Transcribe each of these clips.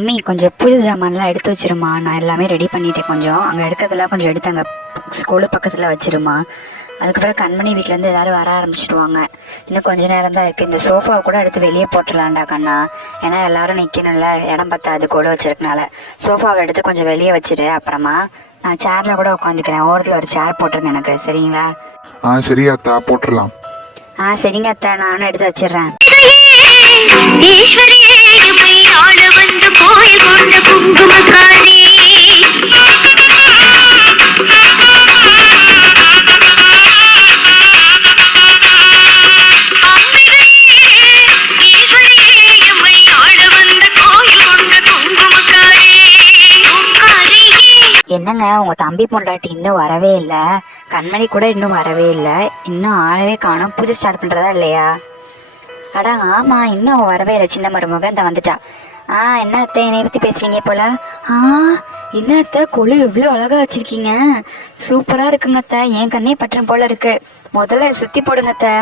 பொம்மி கொஞ்சம் பூஜை ஜாமான்லாம் எடுத்து வச்சிருமா. நான் எல்லாமே ரெடி பண்ணிட்டேன். கொஞ்சம் அங்கே எடுக்கிறதெல்லாம் கொஞ்சம் எடுத்து அங்கே ஸ்கூலு பக்கத்தில் வச்சிருமா. அதுக்கப்புறம் கண்மணி வீட்டிலேருந்து எல்லோரும் வர ஆரம்பிச்சிடுவாங்க. இன்னும் கொஞ்சம் நேரம் தான் இருக்குது. இந்த சோஃபாவை கூட எடுத்து வெளியே போட்டுடலாம்டா கண்ணா. ஏன்னா எல்லோரும் நிற்கணும்ல, இடம் பத்தாது கூட வச்சிருக்கனால. சோஃபாவை எடுத்து கொஞ்சம் வெளியே வச்சிரு. அப்புறமா நான் சேரில் கூட உட்காந்துக்கிறேன். ஓரத்தில் ஒரு சேர் போட்டிருக்கேன் எனக்கு. சரிங்களா? சரி அத்தா, போட்டுடலாம். சரிங்க அத்தை, நானும் எடுத்து வச்சிடுறேன். என்னங்க உங்க தம்பி பொண்டாட்டி இன்னும் வரவே இல்லை, கண்மணி கூட இன்னும் வரவே இல்லை, இன்னும் ஆளவே காணோம். பூஜை ஸ்டார்ட் பண்றதா இல்லையா? அடா ஆமா, இன்னும் அவன் வரவே இல்லை. சின்ன மருமக இந்த வந்துட்டா. என்ன அத்தை என்னை பத்தி பேசுறீங்க போல? என்ன அத்தை கொழு இவ்வளோ அழகா வச்சிருக்கீங்க, சூப்பரா இருக்குங்க அத்தை. என் கண்ணே பற்றம் போல இருக்கு. முதல்ல சுத்தி போடுங்க அத்தை.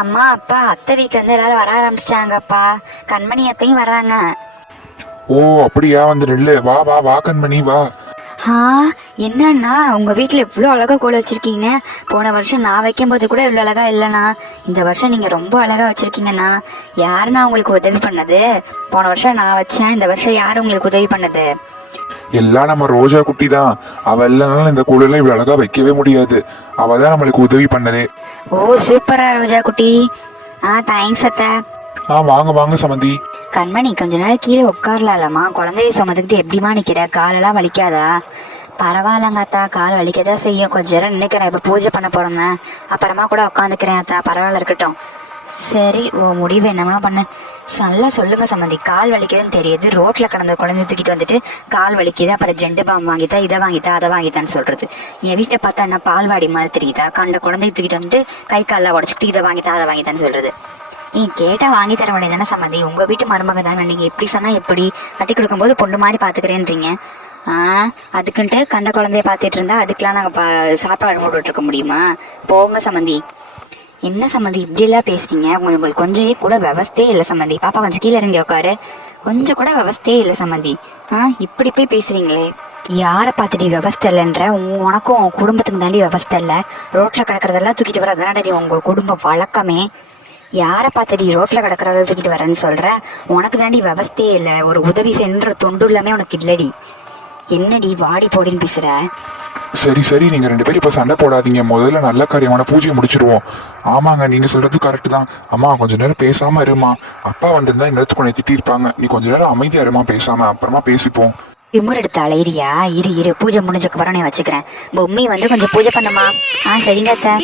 அம்மா அப்பா அத்தை வீட்டுல இருந்து எல்லாரும் வர ஆரம்பிச்சிட்டாங்கப்பா. கண்மணி அத்தையும் வர்றாங்க. ஓ அப்படியா, வந்து நெல்லு. வா வா வா கண்மணி வா. என்னன்னா உங்க வீட்டுல இவ்வளோ அழகா கோல வச்சிருக்கீங்க. போன வருஷம் நான் வைக்கும் போது கூட இவ்வளோ அழகா இல்லைண்ணா. இந்த வருஷம் நீங்க ரொம்ப அழகா வச்சிருக்கீங்கண்ணா. யாருன்னா உங்களுக்கு உதவி பண்ணது? போன வருஷம் நான் வச்சேன், இந்த வருஷம் யாரு உங்களுக்கு உதவி பண்ணது? எல்லாம் நம்ம ரோஜா குட்டி தான். அவ இல்லைனாலும் இந்த கோலெல்லாம் இவ்வளவு அழகா வைக்கவே முடியாது. அவ தான் நம்மளுக்கு உதவி பண்ணதே. ஓ சூப்பரா ரோஜா குட்டி. தேங்க்ஸ் அத்தை. வாங்க வாங்க சமந்தி. கண்மணி கொஞ்ச நேரம் கீழே உட்காரலாம்மா. குழந்தைய சுமந்துக்கிட்டு எப்படிமா நிக்கிற? காலெல்லாம் வலிக்காதா? பரவாயில்லங்க அத்தா, கால் வலிக்கதான் செய்யும். கொஞ்ச நேரம் நினைக்கிறேன். இப்போ பூஜை பண்ண போறேங்க, அப்புறமா கூட உட்காந்துக்கிறேன் அத்தா. பரவாயில்ல, இருக்கட்டும். சரி, முடிவு என்னமா பண்ண. நல்லா சொல்லுங்க சம்மந்தி. கால் வலிக்குதுன்னு தெரியுது, ரோட்ல கடந்த குழந்தை தூக்கிட்டு வந்துட்டு கால் வலிக்குது, அப்புறம் ஜெண்டு பாம் வாங்கித்தா, இதை வாங்கித்தா, அதை வாங்கித்தான்னு சொல்றது. என் வீட்டை பார்த்தா என்ன பால்வாடி மாதிரி தெரியுதா? கண்ட குழந்தைய தூக்கிட்டு வந்துட்டு கை காலில் உடச்சிக்கிட்டு இதை வாங்கித்தா, அதை வாங்கித்தான்னு சொல்றது. கேட்டா வாங்கி தர வேண்டியதானே சம்மந்தி? உங்க வீட்டு மருமக தானே. நீங்க எப்படி சொன்னா எப்படி? கட்டி கொடுக்கும்போது பொண்ணு மாதிரி பாத்துக்கிறேன்றீங்க. அதுக்குன்ட்டு கண்ட குழந்தைய பார்த்துட்டு இருந்தா அதுக்கெல்லாம் நாங்கள் சாப்பாடு போட்டுட்டு இருக்க முடியுமா? போங்க சம்மந்தி. என்ன சம்மந்தி இப்படியெல்லாம் பேசுறீங்க? உங்களுக்கு கொஞ்சம் கூட விவஸ்தே இல்லை சம்மந்தி. பாப்பா கொஞ்சம் கீழே இறங்கி உட்காரு. கொஞ்சம் கூட விவஸ்தே இல்லை சம்மந்தி. இப்படி போய் பேசுறீங்களே. யாரை பார்த்துட்டு விவஸ்தை இல்லைன்ற? உனக்கும் உன் குடும்பத்துக்கு தாண்டி விவஸ்தை இல்லை. ரோட்டில் கிடக்கிறதெல்லாம் தூக்கிட்டு வர தானே உங்க குடும்ப வழக்கமே. யாரை பார்த்துடி ரோட்டில் கிடக்கிறத தூக்கிட்டு வரேன்னு சொல்கிற? உனக்கு தாண்டி விவஸ்தையே இல்லை. ஒரு உதவி செய்யணுன்ற தொண்டு எல்லாமே உனக்கு இல்லடி. என்னடி வாடி போடின்னு பேசுகிற? சரி சரி, நீங்கள் 2 பேரும் இப்போ சண்டை போடாதீங்க. முதல்ல நல்ல காரியமான பூஜையை முடிச்சிருவோம். ஆமாங்க, நீங்கள் சொல்கிறது கரெக்டு தான். அம்மா கொஞ்ச நேரம் பேசாமல் இருமா. அப்பா வந்திருந்தா இந்த கொஞ்சம் திட்டிருப்பாங்க. நீ கொஞ்ச நேரம் அமைதியாக இருமா, பேசாமல். அப்புறமா பேசிப்போம். திமுர் எடுத்து அலையிறியா? இரு பூஜை முடிஞ்சக்கு அப்புறம் நான் வச்சுக்கிறேன். பொம்மி வந்து கொஞ்சம் பூஜை பண்ணுமா. சரிங்க அத்தை.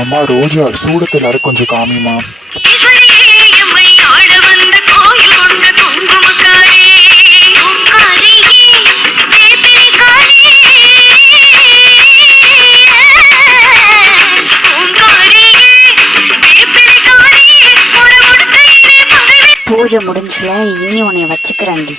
அம்மா ரோஜா, சூடத்தில் எல்லாரும் கொஞ்சம் காமிமா. பூஜை முடிஞ்சுல, இனி உன்னை வச்சுக்கிறேன்டி.